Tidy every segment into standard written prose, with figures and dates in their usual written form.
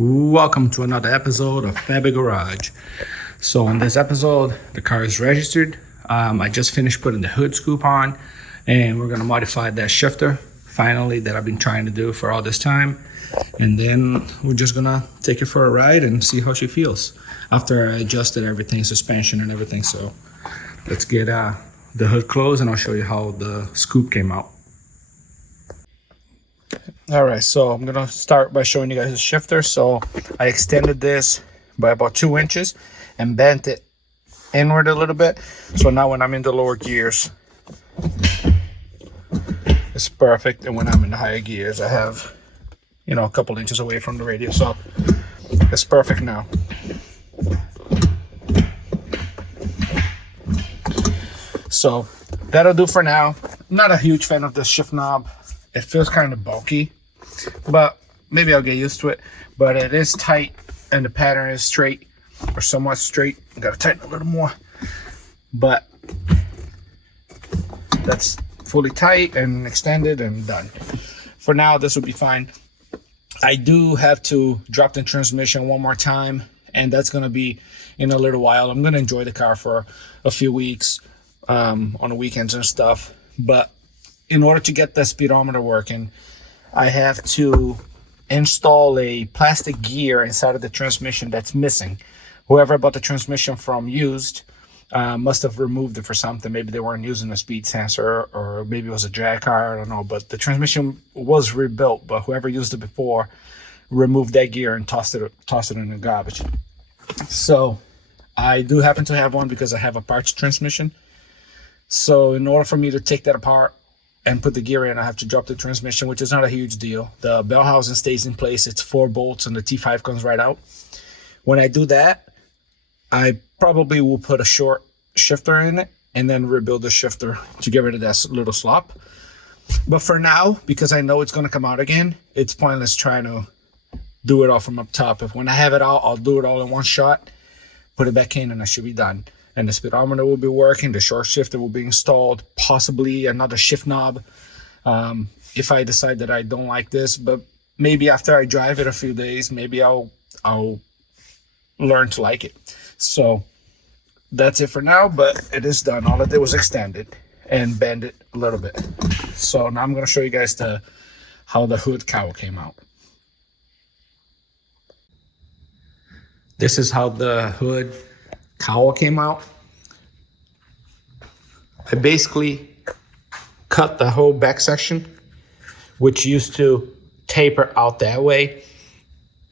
Welcome to another episode of Fabitgarage. So in this episode, the car is registered. I just finished putting the hood scoop on, and we're gonna modify that shifter finally that I've been trying to do for all this time. And then we're just gonna take it for a ride and see how she feels after I adjusted everything, suspension and everything. So let's get the hood closed and I'll show you how the scoop came out. All right, so I'm gonna start by showing you guys the shifter. So I extended this by about 2 inches and bent it inward a little bit. So now when I'm in the lower gears, it's perfect. And when I'm in the higher gears, I have, a couple inches away from the radio. So it's perfect now. So that'll do for now. I'm not a huge fan of the shift knob. It feels kind of bulky, but maybe I'll get used to it. But it is tight and the pattern is straight or somewhat straight. I gotta tighten a little more, but that's fully tight and extended and done. For now, this will be fine. I do have to drop the transmission one more time, and that's gonna be in a little while. I'm gonna enjoy the car for a few weeks on the weekends and stuff, but in order to get the speedometer working, I have to install a plastic gear inside of the transmission that's missing. Whoever bought the transmission from used must have removed it for something. Maybe they weren't using a speed sensor, or maybe it was a drag car, I don't know. But the transmission was rebuilt, but whoever used it before removed that gear and tossed it in the garbage. So I do happen to have one because I have a parts transmission. So in order for me to take that apart and put the gear in, I have to drop the transmission, which is not a huge deal. The bell housing stays in place. It's 4 bolts and the T5 comes right out. When I do that, I probably will put a short shifter in it and then rebuild the shifter to get rid of that little slop. But for now, because I know it's going to come out again, it's pointless trying to do it all from up top. If when I have it out, I'll do it all in one shot, put it back in, and I should be done. And the speedometer will be working, the short shifter will be installed, possibly another shift knob if I decide that I don't like this. But maybe after I drive it a few days, maybe I'll learn to like it. So that's it for now, but it is done. All I did was extend it and bend it a little bit. So now I'm going to show you guys how the hood cowl came out. This is how the hood cowl came out. I basically cut the whole back section, which used to taper out that way.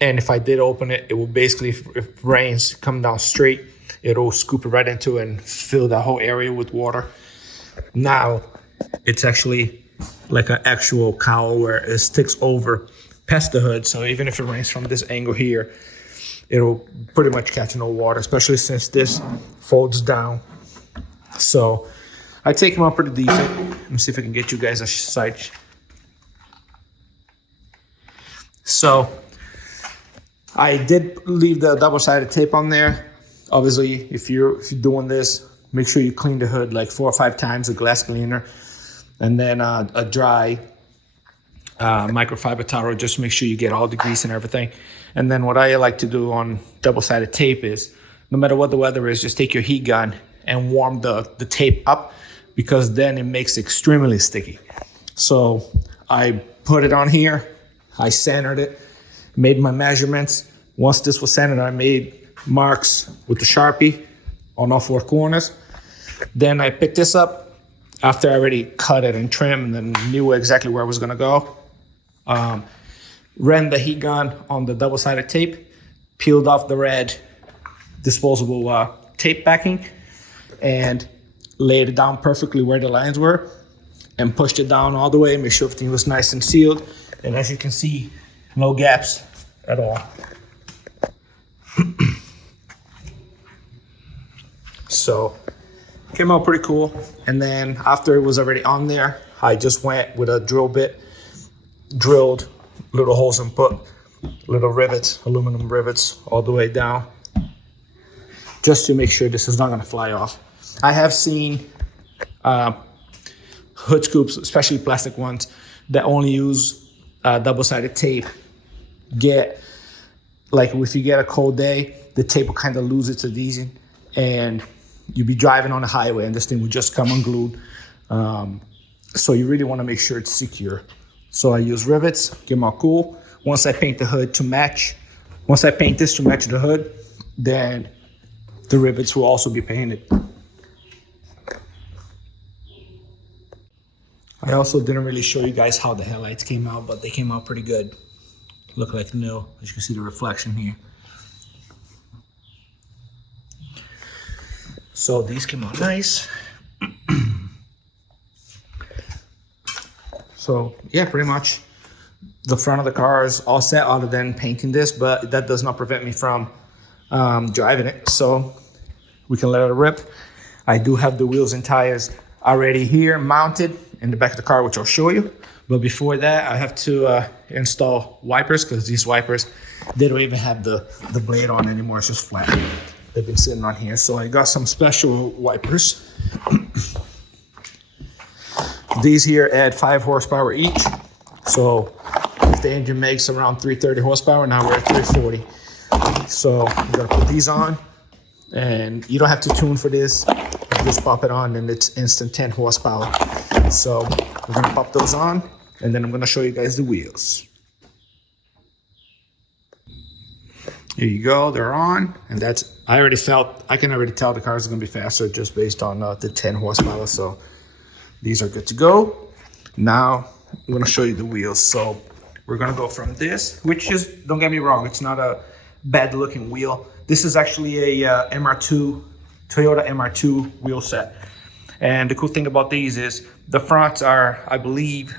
And if I did open it, it will basically, if rains come down straight, it'll scoop it right into and fill the whole area with water. Now it's actually like an actual cowl where it sticks over past the hood. So even if it rains from this angle here, it'll pretty much catch no water, especially since this folds down. So I take them out pretty decent. Let me see if I can get you guys a sight. So I did leave the double-sided tape on there. Obviously, if you're doing this, make sure you clean the hood like 4 or 5 times with glass cleaner, and then a dry microfiber towel. Just make sure you get all the grease and everything. And then what I like to do on double-sided tape is, no matter what the weather is, just take your heat gun and warm the tape up, because then it makes it extremely sticky. So I put it on here, I centered it, made my measurements. Once this was centered, I made marks with the Sharpie on all 4 corners. Then I picked this up after I already cut it and trimmed and knew exactly where I was gonna go. Ran the heat gun on the double-sided tape, peeled off the red disposable tape backing, and laid it down perfectly where the lines were, and pushed it down all the way, make sure everything was nice and sealed. And as you can see, no gaps at all. So came out pretty cool. And then after it was already on there, I just went with a drill bit, drilled little holes and put little rivets, aluminum rivets all the way down, just to make sure this is not going to fly off. I have seen hood scoops, especially plastic ones, that only use double-sided tape, get like if you get a cold day, the tape will kind of lose its adhesion, and you'll be driving on the highway and this thing will just come unglued. So you really want to make sure it's secure. So I use rivets, get them all cool. Once I paint the hood to match, once I paint this to match the hood, then the rivets will also be painted. I also didn't really show you guys how the headlights came out, but they came out pretty good. Look like new, as you can see the reflection here. So these came out nice. So yeah, pretty much the front of the car is all set other than painting this, but that does not prevent me from driving it. So we can let it rip. I do have the wheels and tires already here mounted in the back of the car, which I'll show you. But before that, I have to install wipers, because these wipers, they don't even have the blade on anymore. It's just flat. They've been sitting on here. So I got some special wipers. These here add 5 horsepower each. So if the engine makes around 330 horsepower, now we're at 340. So I'm gonna put these on, and you don't have to tune for this. Just pop it on and it's instant 10 horsepower. So we're gonna pop those on, and then I'm gonna show you guys the wheels. Here you go, they're on, and that's, I can already tell the car is gonna be faster just based on the 10 horsepower. So these are good to go. Now I'm gonna show you the wheels. So we're gonna go from this, which is, don't get me wrong, it's not a bad looking wheel. This is actually a MR2, Toyota MR2 wheel set. And the cool thing about these is the fronts are, I believe,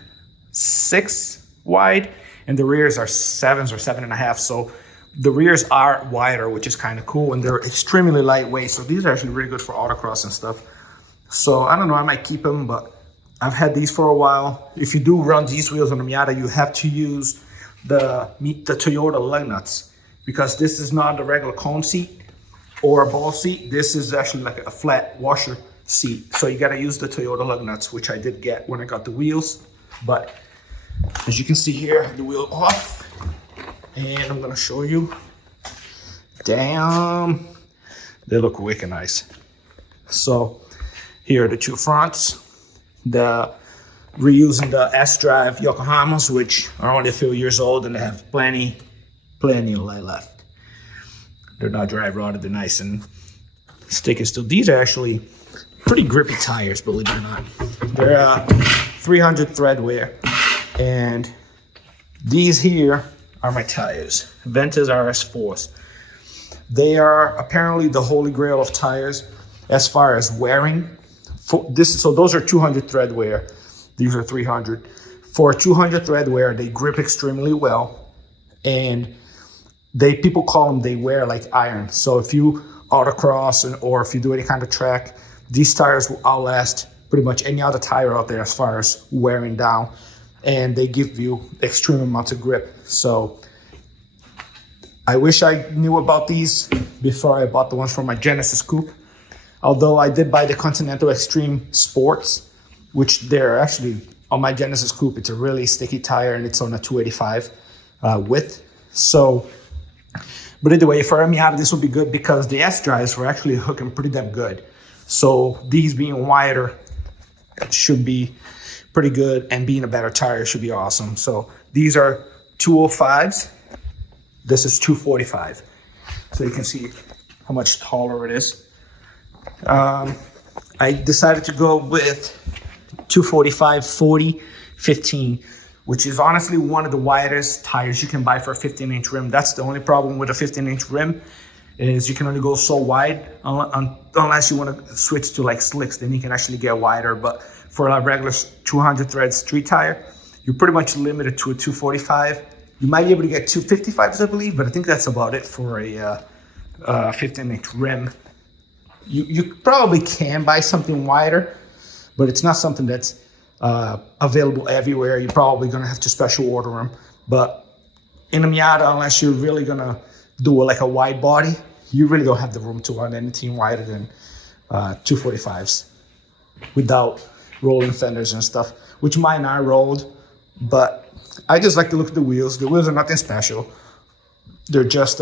6 wide, and the rears are 7s or 7.5. So the rears are wider, which is kind of cool, and they're extremely lightweight. So these are actually really good for autocross and stuff. So I don't know, I might keep them, but I've had these for a while. If you do run these wheels on a Miata, you have to use the Toyota lug nuts, because this is not a regular cone seat or a ball seat. This is actually like a flat washer seat. So you gotta use the Toyota lug nuts, which I did get when I got the wheels. But as you can see here, I have the wheel off, and I'm gonna show you. Damn, they look wicked nice. So here are the 2 fronts. Reusing the S-Drive Yokohamas, which are only a few years old, and they have plenty of light left. They're not dry rotted, they're nice and sticky still. These are actually pretty grippy tires, believe it or not. They're 300 thread wear, and these here are my tires, Ventus RS4s. They are apparently the holy grail of tires as far as wearing. So those are 200 thread wear. These are 300. For 200 thread wear, they grip extremely well, and people call them, they wear like iron. So if you autocross or if you do any kind of track, these tires will outlast pretty much any other tire out there as far as wearing down, and they give you extreme amounts of grip. So I wish I knew about these before I bought the ones from my Genesis Coupe. Although I did buy the Continental Extreme Sports, which they're actually, on my Genesis Coupe, it's a really sticky tire, and it's on a 285 width. So, but either way, for a Miata, this would be good because the S-Drives were actually hooking pretty damn good. So these being wider should be pretty good, and being a better tire should be awesome. So these are 205s. This is 245. So you can see how much taller it is. I decided to go with 245 40 15, which is honestly one of the widest tires you can buy for a 15-inch rim. That's the only problem with a 15-inch rim, is you can only go so wide unless you want to switch to like slicks, then you can actually get wider. But for a regular 200 thread street tire, you're pretty much limited to a 245. You might be able to get 255s, I believe, but I think that's about it for a 15-inch rim. You probably can buy something wider, but it's not something that's available everywhere. You're probably gonna have to special order them. But in a Miata, unless you're really gonna do like a wide body, you really don't have the room to run anything wider than 245s without rolling fenders and stuff, which mine are rolled. But I just like to look at the wheels. The wheels are nothing special. They're just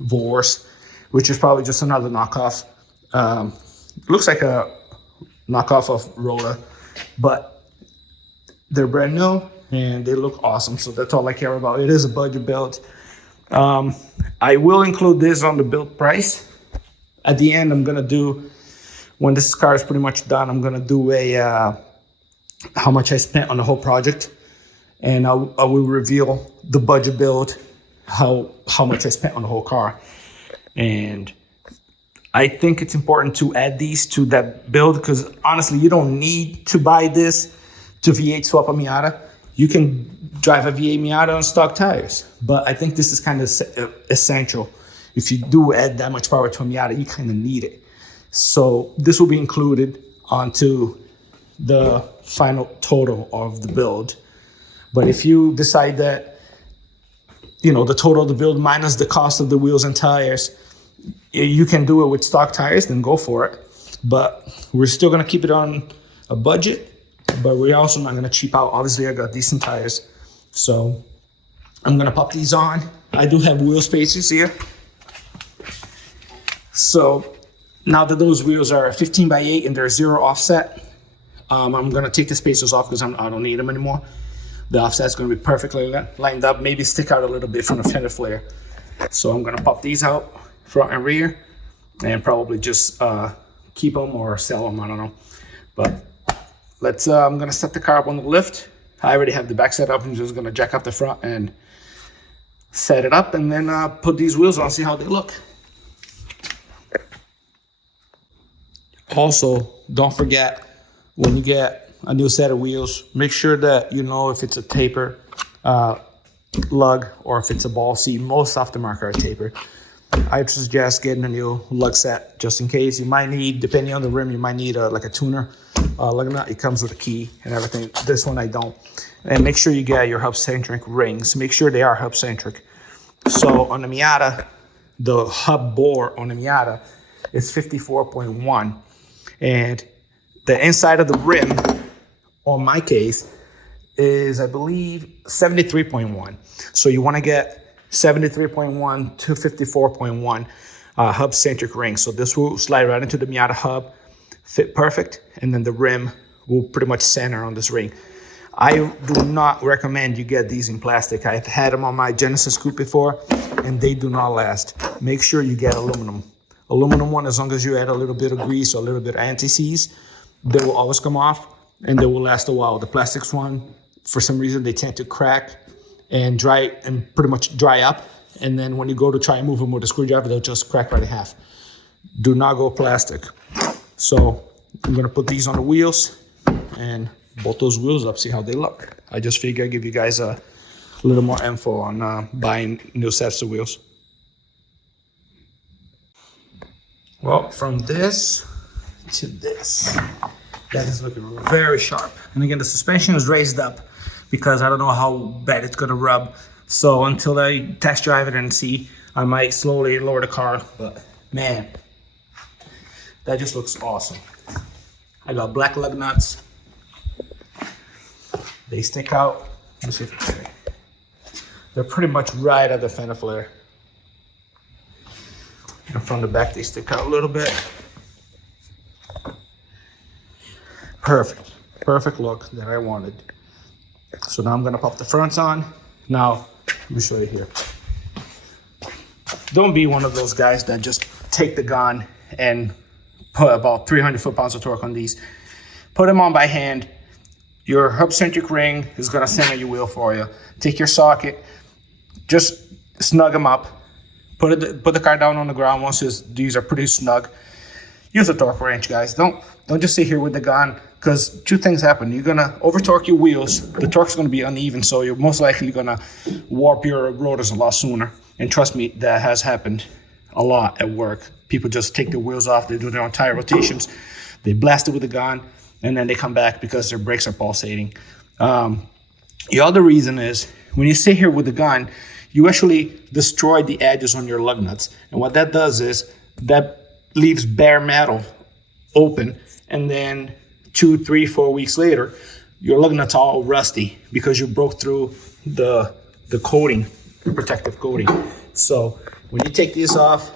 Vors, which is probably just another knockoff. Looks like a knockoff of Roller, but they're brand new and they look awesome. So that's all I care about. It is a budget build. I will include this on the build price. At the end, I'm gonna do, when this car is pretty much done, I'm gonna do a how much I spent on the whole project, and I will reveal the budget build, how much I spent on the whole car. And I think it's important to add these to that build because honestly, you don't need to buy this to V8 swap a Miata. You can drive a V8 Miata on stock tires, but I think this is kind of essential. If you do add that much power to a Miata, you kind of need it. So this will be included onto the final total of the build. But if you decide that, you know, the total of the build minus the cost of the wheels and tires, you can do it with stock tires, then go for it. But we're still gonna keep it on a budget, but we're also not gonna cheap out. Obviously, I got decent tires. So I'm gonna pop these on. I do have wheel spacers here. So now that those wheels are 15x8 and they're 0 offset, I'm gonna take the spacers off because I don't need them anymore. The offset's gonna be perfectly lined up, maybe stick out a little bit from the fender flare. So I'm gonna pop these out, front and rear, and probably just keep them or sell them, I don't know. But let's, I'm gonna set the car up on the lift. I already have the back set up. I'm just gonna jack up the front and set it up and then put these wheels on, see how they look. Also, don't forget, when you get a new set of wheels, make sure that you know if it's a taper lug or if it's a ball seat. Most aftermarket are tapered. I suggest getting a new lug set just in case. You might need, depending on the rim, you might need like a tuner lug nut. It comes with a key and everything. This one I don't. And make sure you get your hub-centric rings. Make sure they are hub-centric. So on the Miata, the hub bore on the Miata is 54.1. And the inside of the rim, on my case, is I believe 73.1. So you want to get 73.1 to 54.1 hub-centric rings. So this will slide right into the Miata hub, fit perfect, and then the rim will pretty much center on this ring. I do not recommend you get these in plastic. I've had them on my Genesis Coupe before, and they do not last. Make sure you get aluminum. Aluminum one, as long as you add a little bit of grease or a little bit of anti-seize, they will always come off and they will last a while. The plastics one, for some reason, they tend to crack and dry and pretty much dry up. And then when you go to try and move them with a screwdriver, they'll just crack right in half. Do not go plastic. So I'm gonna put these on the wheels and bolt those wheels up, see how they look. I just figure I'd give you guys a little more info on buying new sets of wheels. Well, from this to this, that is looking very sharp. And again, the suspension is raised up because I don't know how bad it's gonna rub. So until I test drive it and see, I might slowly lower the car, but man, that just looks awesome. I got black lug nuts. They stick out. Let me see if I can see. They're pretty much right at the fender flare. And from the back, they stick out a little bit. Perfect, perfect look that I wanted. So now I'm gonna pop the fronts on. Now, let me show you here. Don't be one of those guys that just take the gun and put about 300 foot-pounds of torque on these. Put them on by hand. Your hub-centric ring is gonna center your wheel for you. Take your socket, just snug them up. Put the car down on the ground once these are pretty snug. Use a torque wrench, guys. Don't just sit here with the gun, because two things happen. You're gonna over torque your wheels. The torque's gonna be uneven, so you're most likely gonna warp your rotors a lot sooner. And trust me, that has happened a lot at work. People just take the wheels off. They do their own tire rotations. They blast it with a gun, and then they come back because their brakes are pulsating. The other reason is when you sit here with the gun, you actually destroy the edges on your lug nuts. And what that does is that leaves bare metal open. And then 2, 3, 4 weeks later, your lug nuts are all rusty because you broke through the coating, the protective coating. So when you take these off,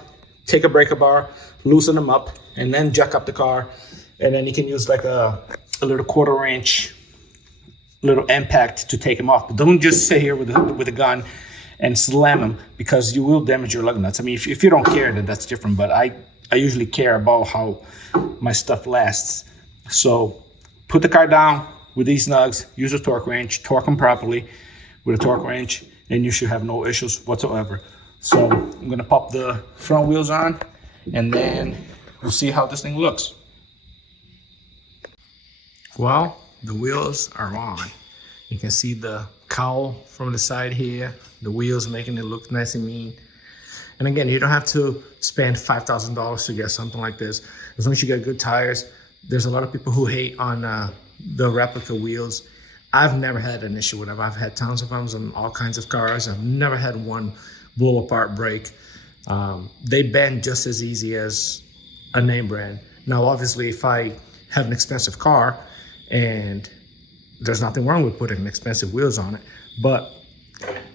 take a breaker bar, loosen them up, and then jack up the car. And then you can use like a little 1/4 inch little impact to take them off. But don't just sit here with a gun and slam them, because you will damage your lug nuts. I mean, if you don't care, then that's different. But I usually care about how my stuff lasts. So put the car down with these nugs, use a torque wrench, torque them properly with a torque wrench, and you should have no issues whatsoever. So I'm gonna pop the front wheels on, and then we'll see how this thing looks. Well, the wheels are on. You can see the cowl from the side here, the wheels making it look nice and mean. And again, you don't have to spend $5,000 to get something like this. As long as you get good tires. There's a lot of people who hate on the replica wheels. I've never had an issue with them. I've had tons of them on all kinds of cars. I've never had one blow apart, break. They bend just as easy as a name brand. Now, obviously, if I have an expensive car, and there's nothing wrong with putting expensive wheels on it, but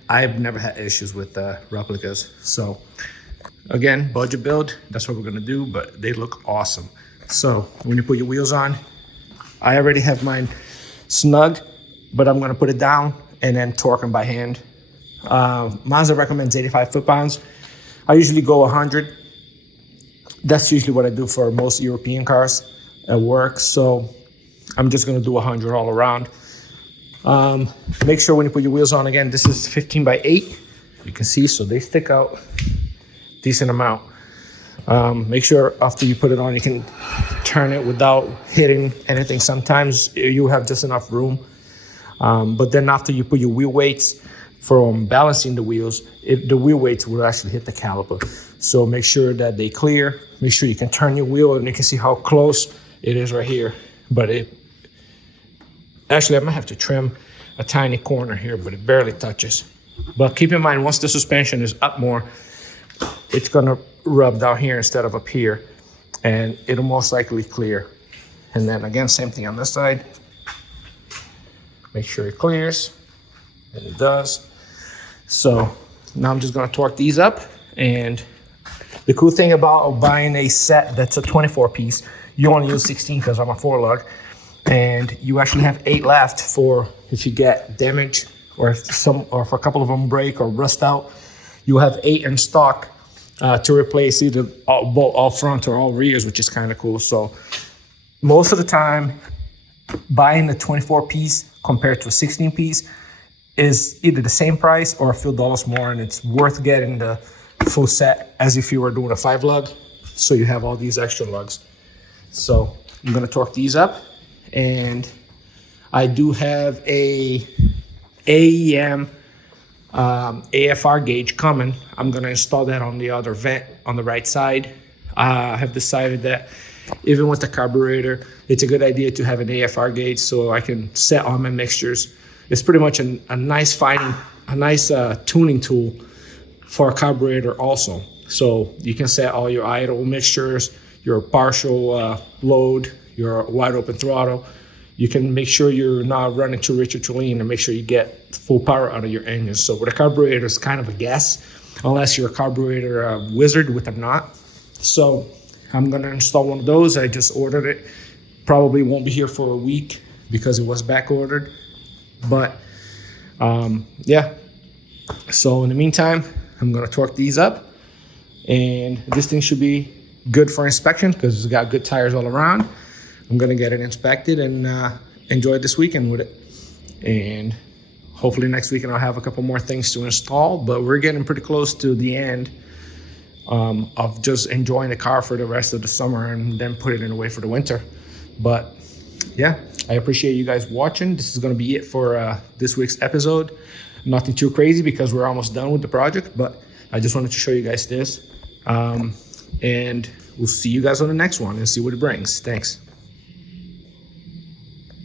I've never had issues with replicas. So again, budget build, that's what we're gonna do, but they look awesome. So when you put your wheels on, I already have mine snug, but I'm gonna put it down and then torque them by hand. Mazda recommends 85 foot-pounds. I usually go 100. That's usually what I do for most European cars at work. So I'm just gonna do 100 all around. Make sure when you put your wheels on, again, this is 15 by 8. You can see, so they stick out decent amount. Make sure after you put it on, you can turn it without hitting anything. Sometimes you have just enough room. But then after you put your wheel weights from balancing the wheels, the wheel weights will actually hit the caliper. So make sure that they clear. Make sure you can turn your wheel, and you can see how close it is right here. But actually, I might have to trim a tiny corner here, but it barely touches. But keep in mind, once the suspension is up more, it's gonna rub down here instead of up here, and it'll most likely clear. And then again, same thing on this side. Make sure it clears, and it does. So now I'm just gonna torque these up. And the cool thing about buying a set that's a 24 piece, you only use 16 because I'm a 4-lug. And you actually have 8 left for if you get damage, or if a couple of them break or rust out. You have 8 in stock to replace either all front or all rears, which is kind of cool. So most of the time, buying a 24 piece compared to a 16 piece is either the same price or a few dollars more, and it's worth getting the full set as if you were doing a 5-lug. So you have all these extra lugs. So I'm gonna torque these up. And I do have a AEM AFR gauge coming. I'm gonna install that on the other vent on the right side. I have decided that even with the carburetor, it's a good idea to have an AFR gauge so I can set all my mixtures. It's pretty much a nice tuning tool for a carburetor also. So you can set all your idle mixtures, your partial load, your wide open throttle. You can make sure you're not running too rich or too lean, and make sure you get full power out of your engine. So with a carburetor, it's kind of a guess, unless you're a carburetor wizard with a knot. So I'm gonna install one of those. I just ordered it. Probably won't be here for a week because it was back ordered. But yeah. So in the meantime, I'm gonna torque these up, and this thing should be good for inspection because it's got good tires all around. I'm gonna get it inspected and enjoy this weekend with it. And hopefully next weekend I'll have a couple more things to install, but we're getting pretty close to the end of just enjoying the car for the rest of the summer and then put it away for the winter. But yeah, I appreciate you guys watching. This is gonna be it for this week's episode. Nothing too crazy because we're almost done with the project, but I just wanted to show you guys this. And we'll see you guys on the next one and see what it brings. Thanks.